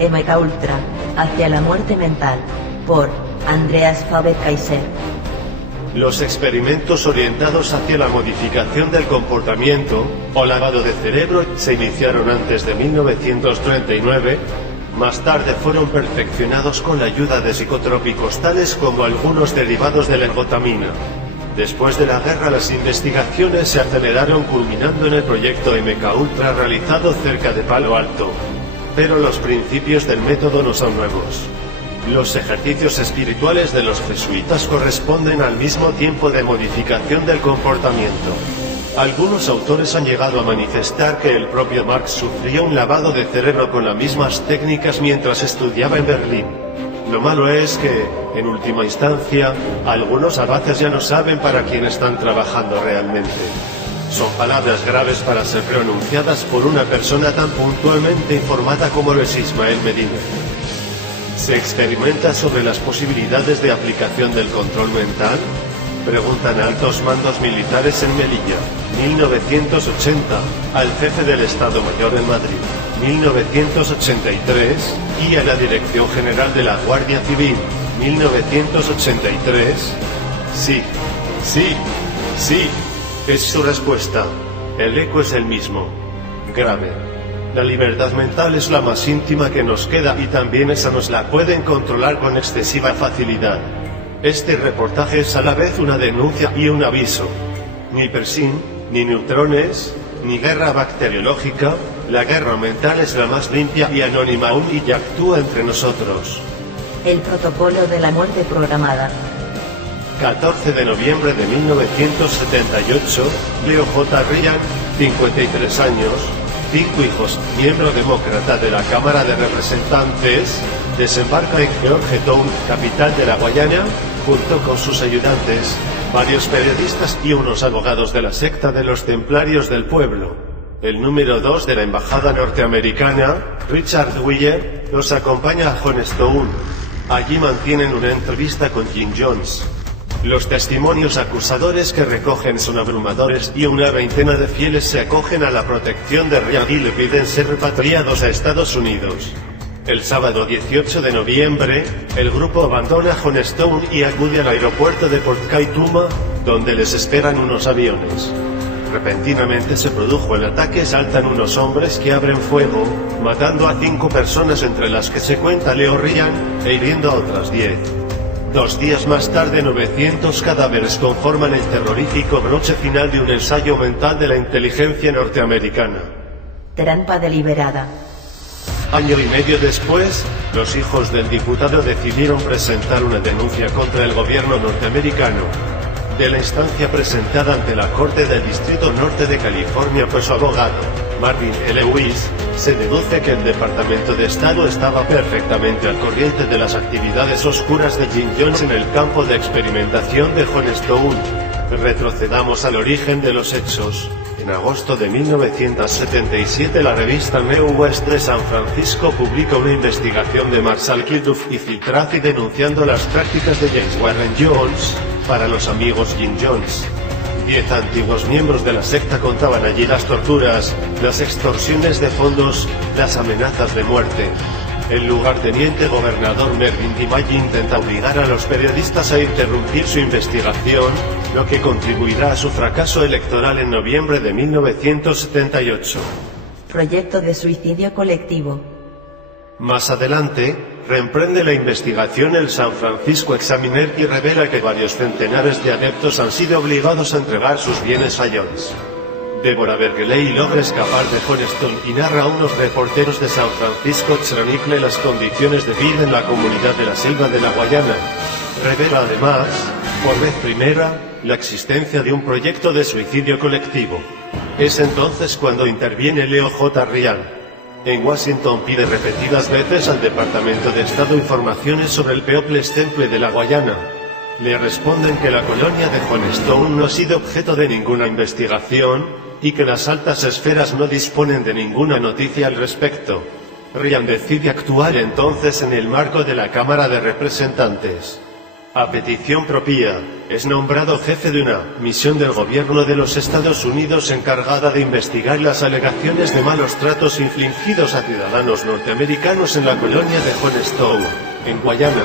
MK Ultra, hacia la muerte mental, por Andreas Faber-Kaiser. Los experimentos orientados hacia la modificación del comportamiento, o lavado de cerebro, se iniciaron antes de 1939, más tarde fueron perfeccionados con la ayuda de psicotrópicos tales como algunos derivados de la ergotamina. Después de la guerra las investigaciones se aceleraron culminando en el proyecto MK Ultra realizado cerca de Palo Alto. Pero los principios del método no son nuevos. Los ejercicios espirituales de los jesuitas corresponden al mismo tiempo de modificación del comportamiento. Algunos autores han llegado a manifestar que el propio Marx sufrió un lavado de cerebro con las mismas técnicas mientras estudiaba en Berlín. Lo malo es que, en última instancia, algunos abaces ya no saben para quién están trabajando realmente. Son palabras graves para ser pronunciadas por una persona tan puntualmente informada como lo es Ismael Medina. ¿Se experimenta sobre las posibilidades de aplicación del control mental? Preguntan altos mandos militares en Melilla, 1980, al jefe del Estado Mayor en Madrid, 1983, y a la Dirección General de la Guardia Civil, 1983. Sí, sí, sí, es su respuesta. El eco es el mismo. Grave. La libertad mental es la más íntima que nos queda y también esa nos la pueden controlar con excesiva facilidad. Este reportaje es a la vez una denuncia y un aviso. Ni Pershing, ni neutrones, ni guerra bacteriológica, la guerra mental es la más limpia y anónima aún y ya actúa entre nosotros. El protocolo de la muerte programada. 14 de noviembre de 1978, Leo J. Ryan, 53 años, 5 hijos, miembro demócrata de la Cámara de Representantes, desembarca en Georgetown, capital de la Guayana, junto con sus ayudantes, varios periodistas y unos abogados de la secta de los Templarios del Pueblo. El número 2 de la embajada norteamericana, Richard Wheeler, los acompaña a Johnstone. Allí mantienen una entrevista con Jim Jones. Los testimonios acusadores que recogen son abrumadores y una veintena de fieles se acogen a la protección de Ryan y le piden ser repatriados a Estados Unidos. El sábado 18 de noviembre, el grupo abandona Johnstone y acude al aeropuerto de Port Kaituma, donde les esperan unos aviones. Repentinamente se produjo el ataque, saltan unos hombres que abren fuego, matando a 5 personas entre las que se cuenta Leo Ryan, e hiriendo a otras 10. 2 días más tarde 900 cadáveres conforman el terrorífico broche final de un ensayo mental de la inteligencia norteamericana. Trampa deliberada. Año y medio después, los hijos del diputado decidieron presentar una denuncia contra el gobierno norteamericano. De la instancia presentada ante la Corte del Distrito Norte de California por su abogado, Marvin L. Lewis, se deduce que el Departamento de Estado estaba perfectamente al corriente de las actividades oscuras de Jim Jones en el campo de experimentación de Johnstone. Retrocedamos al origen de los hechos. En agosto de 1977 la revista New West de San Francisco publica una investigación de Marshall Kilduff y Filtrazi denunciando las prácticas de James Warren Jones, para los amigos Jim Jones. 10 antiguos miembros de la secta contaban allí las torturas, las extorsiones de fondos, las amenazas de muerte. El lugarteniente gobernador Mervyn DiMaggio intenta obligar a los periodistas a interrumpir su investigación, lo que contribuirá a su fracaso electoral en noviembre de 1978. Proyecto de suicidio colectivo. Más adelante, reemprende la investigación el San Francisco Examiner y revela que varios centenares de adeptos han sido obligados a entregar sus bienes a Jones. Deborah Berkeley logra escapar de Johnstone y narra a unos reporteros de San Francisco Chronicle las condiciones de vida en la comunidad de la selva de la Guayana. Revela además, por vez primera, la existencia de un proyecto de suicidio colectivo. Es entonces cuando interviene Leo J. Ryan. En Washington pide repetidas veces al Departamento de Estado informaciones sobre el People's Temple de la Guayana. Le responden que la colonia de Johnstone no ha sido objeto de ninguna investigación, y que las altas esferas no disponen de ninguna noticia al respecto. Ryan decide actuar entonces en el marco de la Cámara de Representantes. A petición propia, es nombrado jefe de una misión del gobierno de los Estados Unidos encargada de investigar las alegaciones de malos tratos infligidos a ciudadanos norteamericanos en la colonia de Jonestown, en Guayana.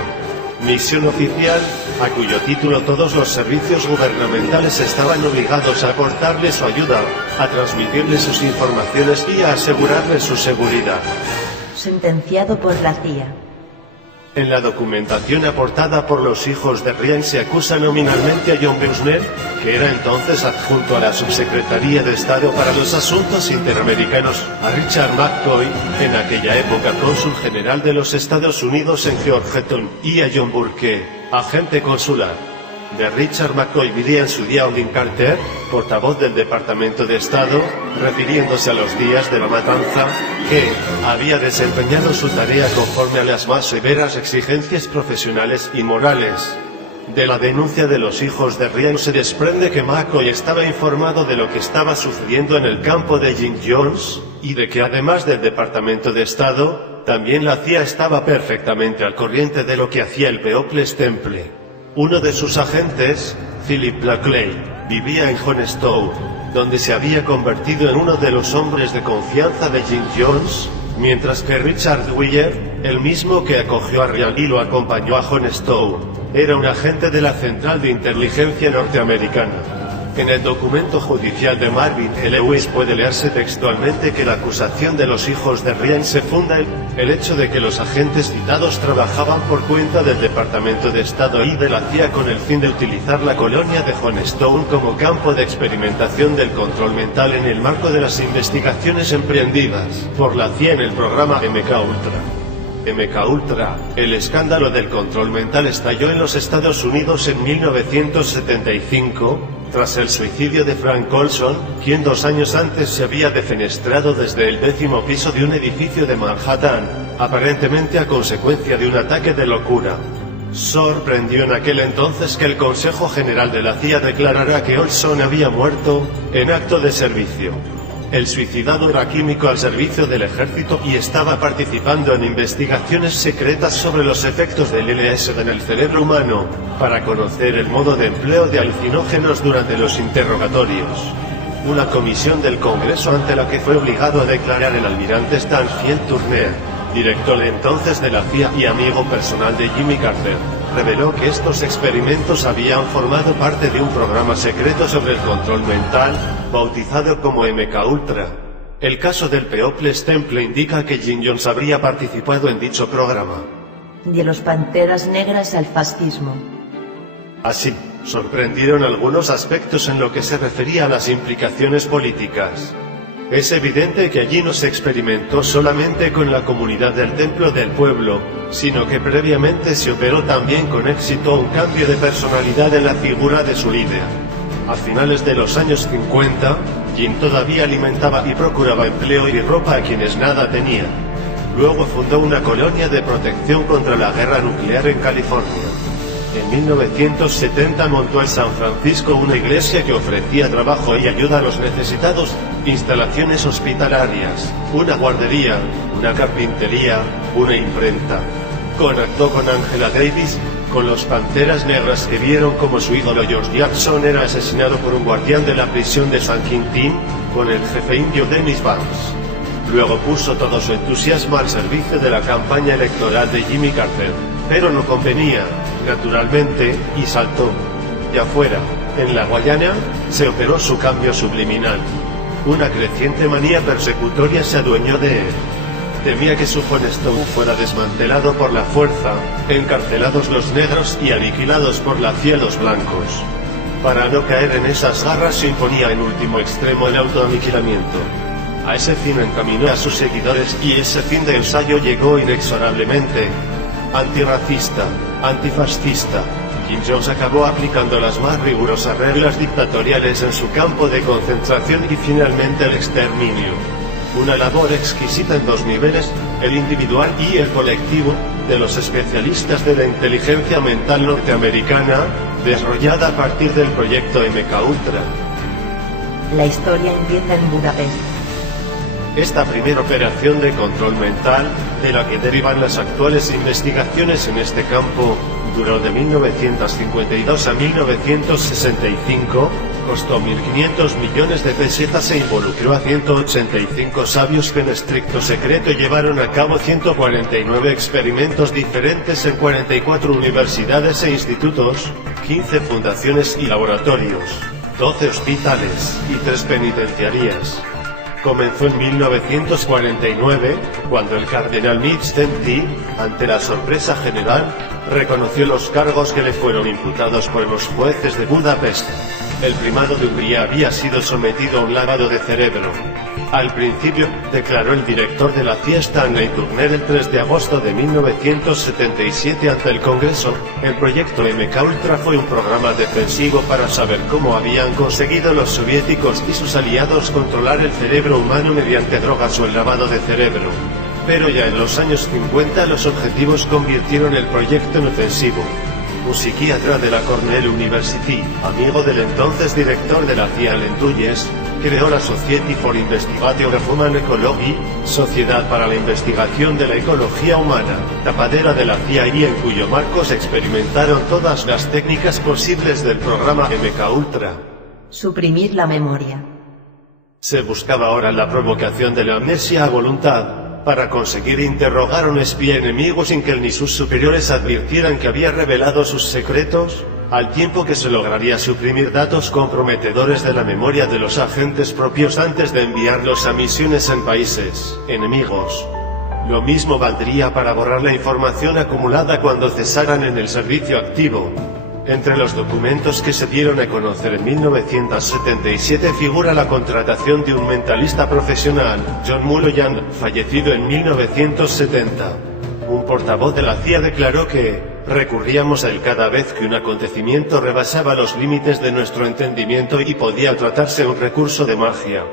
Misión oficial, a cuyo título todos los servicios gubernamentales estaban obligados a aportarle su ayuda, a transmitirle sus informaciones y a asegurarle su seguridad. Sentenciado por la CIA. En la documentación aportada por los hijos de Ryan se acusa nominalmente a John Bushner, que era entonces adjunto a la Subsecretaría de Estado para los Asuntos Interamericanos, a Richard McCoy, en aquella época cónsul general de los Estados Unidos en Georgetown, y a John Burke, agente consular de Richard McCoy. Vivía en su día Odin Carter, portavoz del Departamento de Estado, refiriéndose a los días de la matanza, que había desempeñado su tarea conforme a las más severas exigencias profesionales y morales. De la denuncia de los hijos de Ryan se desprende que McCoy estaba informado de lo que estaba sucediendo en el campo de Jim Jones, y de que además del Departamento de Estado, también la CIA estaba perfectamente al corriente de lo que hacía el People's Temple. Uno de sus agentes, Philip Blackley, vivía en Jonestown, donde se había convertido en uno de los hombres de confianza de Jim Jones, mientras que Richard Wheeler, el mismo que acogió a Ryan y lo acompañó a Jonestown, era un agente de la Central de Inteligencia norteamericana. En el documento judicial de Marvin Lewis puede leerse textualmente que la acusación de los hijos de Ryan se funda en el hecho de que los agentes citados trabajaban por cuenta del Departamento de Estado y de la CIA con el fin de utilizar la colonia de Jonestown como campo de experimentación del control mental en el marco de las investigaciones emprendidas por la CIA en el programa MKUltra. El escándalo del control mental estalló en los Estados Unidos en 1975, tras el suicidio de Frank Olson, quien 2 años antes se había defenestrado desde el 10º piso de un edificio de Manhattan, aparentemente a consecuencia de un ataque de locura. Sorprendió en aquel entonces que el Consejo General de la CIA declarara que Olson había muerto en acto de servicio. El suicidado era químico al servicio del ejército y estaba participando en investigaciones secretas sobre los efectos del LSD en el cerebro humano, para conocer el modo de empleo de alucinógenos durante los interrogatorios. Una comisión del Congreso ante la que fue obligado a declarar el almirante Stanfield Turner, director entonces de la CIA y amigo personal de Jimmy Carter, reveló que estos experimentos habían formado parte de un programa secreto sobre el control mental, bautizado como MKUltra. El caso del People's Temple indica que Jim Jones habría participado en dicho programa. De los Panteras Negras al fascismo. Así, sorprendieron algunos aspectos en lo que se refería a las implicaciones políticas. Es evidente que allí no se experimentó solamente con la comunidad del Templo del Pueblo, sino que previamente se operó también con éxito un cambio de personalidad en la figura de su líder. A finales de los años 50, Jim todavía alimentaba y procuraba empleo y ropa a quienes nada tenían. Luego fundó una colonia de protección contra la guerra nuclear en California. En 1970 montó en San Francisco una iglesia que ofrecía trabajo y ayuda a los necesitados, instalaciones hospitalarias, una guardería, una carpintería, una imprenta. Conectó con Angela Davis, con los Panteras Negras que vieron como su ídolo George Jackson era asesinado por un guardián de la prisión de San Quintín, con el jefe indio Dennis Banks. Luego puso todo su entusiasmo al servicio de la campaña electoral de Jimmy Carter, pero no convenía, naturalmente, y saltó. Ya fuera, en la Guayana, se operó su cambio subliminal. Una creciente manía persecutoria se adueñó de él. Temía que su Jonestown fuera desmantelado por la fuerza, encarcelados los negros y aniquilados por la CIA los blancos. Para no caer en esas garras se imponía en último extremo el autoaniquilamiento. A ese fin encaminó a sus seguidores y ese fin de ensayo llegó inexorablemente. Antirracista, antifascista, Jim Jones acabó aplicando las más rigurosas reglas dictatoriales en su campo de concentración y finalmente el exterminio. Una labor exquisita en 2 niveles, el individual y el colectivo, de los especialistas de la inteligencia mental norteamericana, desarrollada a partir del proyecto MKUltra. La historia empieza en Budapest. Esta primera operación de control mental, de la que derivan las actuales investigaciones en este campo, duró de 1952 a 1965, costó 1.500 millones de pesetas e involucró a 185 sabios que en estricto secreto llevaron a cabo 149 experimentos diferentes en 44 universidades e institutos, 15 fundaciones y laboratorios, 12 hospitales y 3 penitenciarías. Comenzó en 1949, cuando el cardenal Mitz-Zenty, ante la sorpresa general, reconoció los cargos que le fueron imputados por los jueces de Budapest. El primado de Hungría había sido sometido a un lavado de cerebro. Al principio, declaró el director de la CIA Stanley Turner el 3 de agosto de 1977 ante el Congreso. El proyecto MK-Ultra fue un programa defensivo para saber cómo habían conseguido los soviéticos y sus aliados controlar el cerebro humano mediante drogas o el lavado de cerebro. Pero ya en los años 50 los objetivos convirtieron el proyecto en ofensivo. Un psiquiatra de la Cornell University, amigo del entonces director de la CIA Allen Dulles, creó la Society for Investigation of Human Ecology, Sociedad para la Investigación de la Ecología Humana, tapadera de la CIA y en cuyo marco se experimentaron todas las técnicas posibles del programa MK-Ultra. Suprimir la memoria. Se buscaba ahora la provocación de la amnesia a voluntad, para conseguir interrogar a un espía enemigo sin que él ni sus superiores advirtieran que había revelado sus secretos, al tiempo que se lograría suprimir datos comprometedores de la memoria de los agentes propios antes de enviarlos a misiones en países enemigos. Lo mismo valdría para borrar la información acumulada cuando cesaran en el servicio activo. Entre los documentos que se dieron a conocer en 1977 figura la contratación de un mentalista profesional, John Mulholland, fallecido en 1970. Un portavoz de la CIA declaró que recurríamos a él cada vez que un acontecimiento rebasaba los límites de nuestro entendimiento y podía tratarse de un recurso de magia.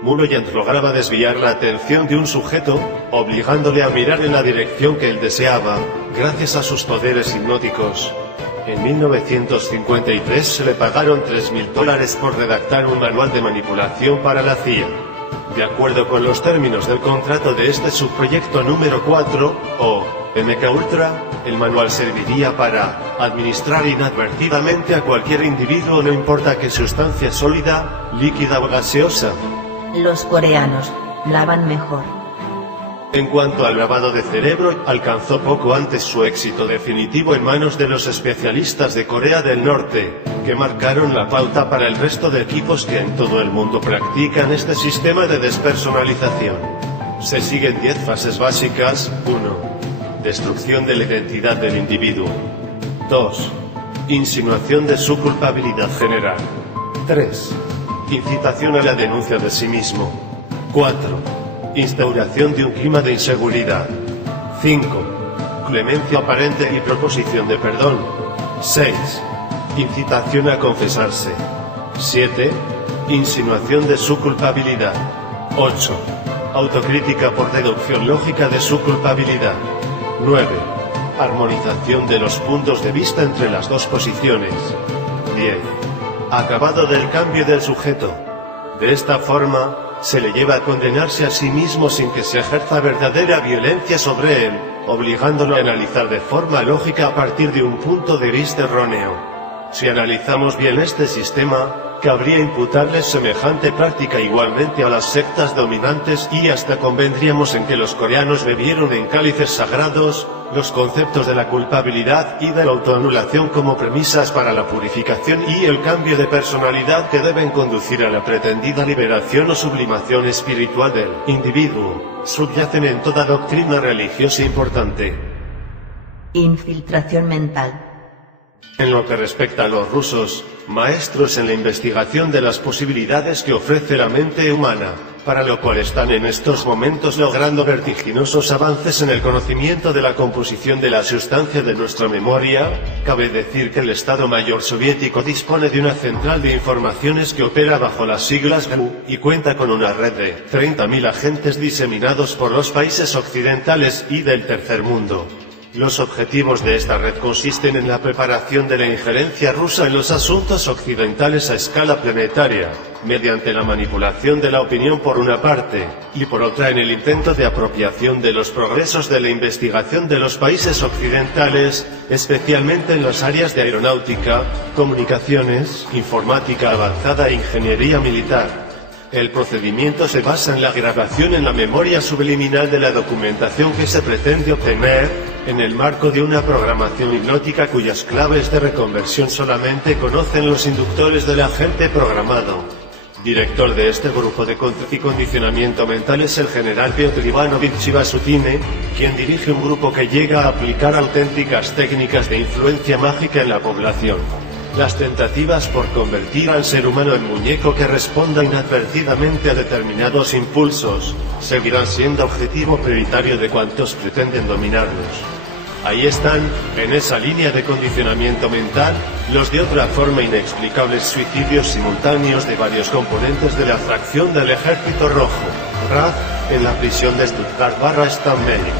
Mulholland lograba desviar la atención de un sujeto, obligándole a mirar en la dirección que él deseaba, gracias a sus poderes hipnóticos. En 1953 se le pagaron $3.000 por redactar un manual de manipulación para la CIA. De acuerdo con los términos del contrato de este subproyecto número 4, o MK-Ultra, el manual serviría para administrar inadvertidamente a cualquier individuo no importa qué sustancia sólida, líquida o gaseosa. Los coreanos lavan mejor. En cuanto al lavado de cerebro, alcanzó poco antes su éxito definitivo en manos de los especialistas de Corea del Norte, que marcaron la pauta para el resto de equipos que en todo el mundo practican este sistema de despersonalización. Se siguen 10 fases básicas. 1. Destrucción de la identidad del individuo. 2. Insinuación de su culpabilidad general. 3. Incitación a la denuncia de sí mismo. 4. Instauración de un clima de inseguridad. 5. Clemencia aparente y proposición de perdón. 6. Incitación a confesarse. 7. Insinuación de su culpabilidad. 8. Autocrítica por deducción lógica de su culpabilidad. 9. Armonización de los puntos de vista entre las dos posiciones. 10. Acabado del cambio del sujeto. De esta forma, se le lleva a condenarse a sí mismo sin que se ejerza verdadera violencia sobre él, obligándolo a analizar de forma lógica a partir de un punto de vista erróneo. Si analizamos bien este sistema, cabría imputarle semejante práctica igualmente a las sectas dominantes y hasta convendríamos en que los coreanos bebieron en cálices sagrados los conceptos de la culpabilidad y de la autoanulación como premisas para la purificación y el cambio de personalidad que deben conducir a la pretendida liberación o sublimación espiritual del individuo, subyacen en toda doctrina religiosa importante. Infiltración mental. En lo que respecta a los rusos, maestros en la investigación de las posibilidades que ofrece la mente humana, para lo cual están en estos momentos logrando vertiginosos avances en el conocimiento de la composición de la sustancia de nuestra memoria, cabe decir que el Estado Mayor soviético dispone de una central de informaciones que opera bajo las siglas GRU, y cuenta con una red de 30.000 agentes diseminados por los países occidentales y del tercer mundo. Los objetivos de esta red consisten en la preparación de la injerencia rusa en los asuntos occidentales a escala planetaria, mediante la manipulación de la opinión por una parte, y por otra en el intento de apropiación de los progresos de la investigación de los países occidentales, especialmente en las áreas de aeronáutica, comunicaciones, informática avanzada e ingeniería militar. El procedimiento se basa en la grabación en la memoria subliminal de la documentación que se pretende obtener, en el marco de una programación hipnótica cuyas claves de reconversión solamente conocen los inductores del agente programado. Director de este grupo de control y condicionamiento mental es el general Piotr Ivanovich Vasutine, quien dirige un grupo que llega a aplicar auténticas técnicas de influencia mágica en la población. Las tentativas por convertir al ser humano en muñeco que responda inadvertidamente a determinados impulsos, seguirán siendo objetivo prioritario de cuantos pretenden dominarlos. Ahí están, en esa línea de condicionamiento mental, los de otra forma inexplicables suicidios simultáneos de varios componentes de la fracción del Ejército Rojo, RAF, en la prisión de Stuttgart/Stambeli.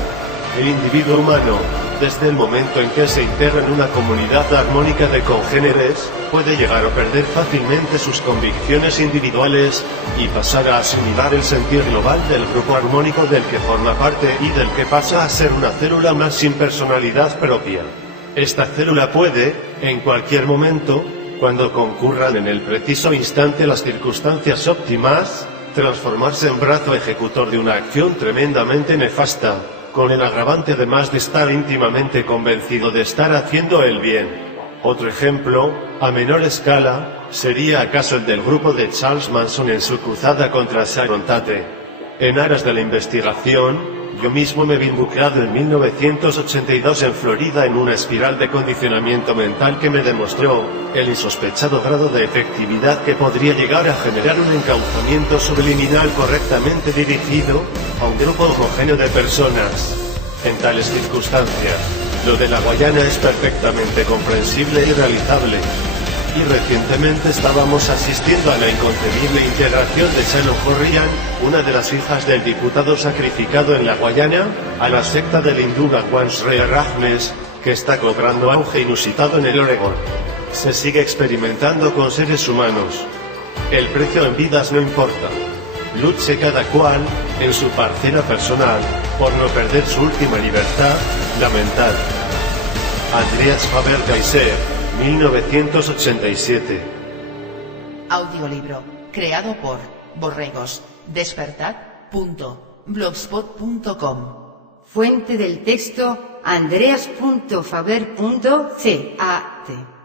El individuo humano, desde el momento en que se integra en una comunidad armónica de congéneres, puede llegar a perder fácilmente sus convicciones individuales, y pasar a asimilar el sentir global del grupo armónico del que forma parte y del que pasa a ser una célula más sin personalidad propia. Esta célula puede, en cualquier momento, cuando concurran en el preciso instante las circunstancias óptimas, transformarse en brazo ejecutor de una acción tremendamente nefasta, con el agravante además de estar íntimamente convencido de estar haciendo el bien. Otro ejemplo, a menor escala, sería acaso el del grupo de Charles Manson en su cruzada contra Sharon Tate. En aras de la investigación, yo mismo me vi involucrado en 1982 en Florida en una espiral de condicionamiento mental que me demostró el insospechado grado de efectividad que podría llegar a generar un encauzamiento subliminal correctamente dirigido a un grupo homogéneo de personas. En tales circunstancias, lo de la Guayana es perfectamente comprensible y realizable. Y recientemente estábamos asistiendo a la inconcebible integración de Shannon Corrigan, una de las hijas del diputado sacrificado en la Guayana, a la secta del hindú Bhagwan Sri Rajneesh, que está cobrando auge inusitado en el Oregón. Se sigue experimentando con seres humanos. El precio en vidas no importa. Luche cada cual, en su parcela personal, por no perder su última libertad, la mental. Andreas Faber-Geiser, 1987. Audiolibro, creado por Borregos, despertad.blogspot.com. Fuente del texto, andreas.faber.cat